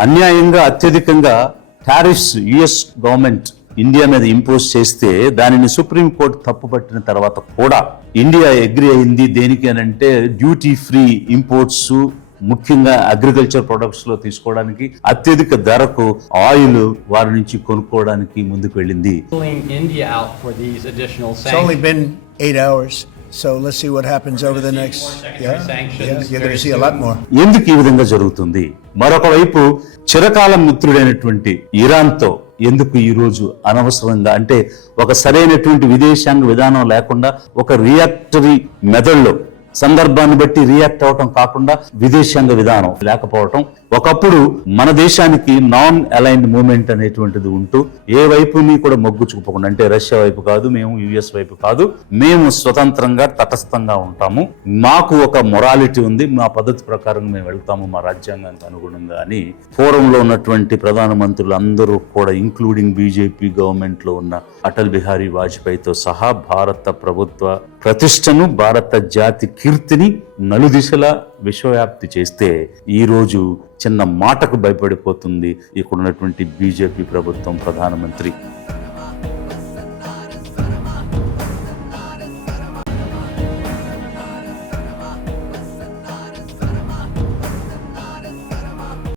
అన్యాయంగా అత్యధికంగా tariffs US government India మీద ఇంపోజ్ చేస్తే దానిని సుప్రీంకోర్టు తప్పుపట్టిన తర్వాత కూడా ఇండియా అగ్రి అయింది. దేనికి అని అంటే డ్యూటీ ఫ్రీ ఇంపోర్ట్స్, ముఖ్యంగా అగ్రికల్చర్ ప్రొడక్ట్స్ లో తీసుకోవడానికి, అత్యధిక ధరకు ఆయిల్ వారి నుంచి కొనుక్కోవడానికి ముందుకు వెళ్ళింది. It's only been 8 hours. So let's see what happens over the next. You're going to see a lot more. ఎందుకు ఈ విధంగా జరుగుతుంది? మరొక వైపు చిరకాల మిత్రుడైనటువంటి ఇరాన్తో ఎందుకు ఈ రోజు అనవసరంగా, అంటే ఒక సరైనటువంటి విదేశాంగ విధానం లేకుండా ఒక రియాక్టరీ మెథడ్లో సందర్భాన్ని బట్టి రియాక్ట్ అవటం కాకుండా విదేశాంగ విధానం లేకపోవటం, ఒకప్పుడు మన దేశానికి నాన్ అలైన్డ్ మూవ్మెంట్ అనేటువంటిది ఉంటూ ఏ వైపుని కూడా మొగ్గు చూపకుండా, అంటే రష్యా వైపు కాదు, మేము యుఎస్ వైపు కాదు, మేము స్వతంత్రంగా తటస్థంగా ఉంటాము, మాకు ఒక మొరాలిటీ ఉంది, మా పద్ధతి ప్రకారం మేము వెళ్తాము మా రాజ్యాంగానికి అనుగుణంగా అని ఫోరంలో ఉన్నటువంటి ప్రధానమంత్రులు అందరూ కూడా, ఇంక్లూడింగ్ బీజేపీ గవర్నమెంట్ లో ఉన్న అటల్ బిహారీ వాజ్పేయితో సహా భారత ప్రభుత్వ ప్రతిష్టను, భారత జాతి కీర్తిని నలుదిశలా విశ్వవ్యాప్తి చేస్తే ఈ రోజు చిన్న మాటకు భయపడిపోతుంది ఇక్కడ ఉన్నటువంటి బీజేపీ ప్రభుత్వం, ప్రధానమంత్రి.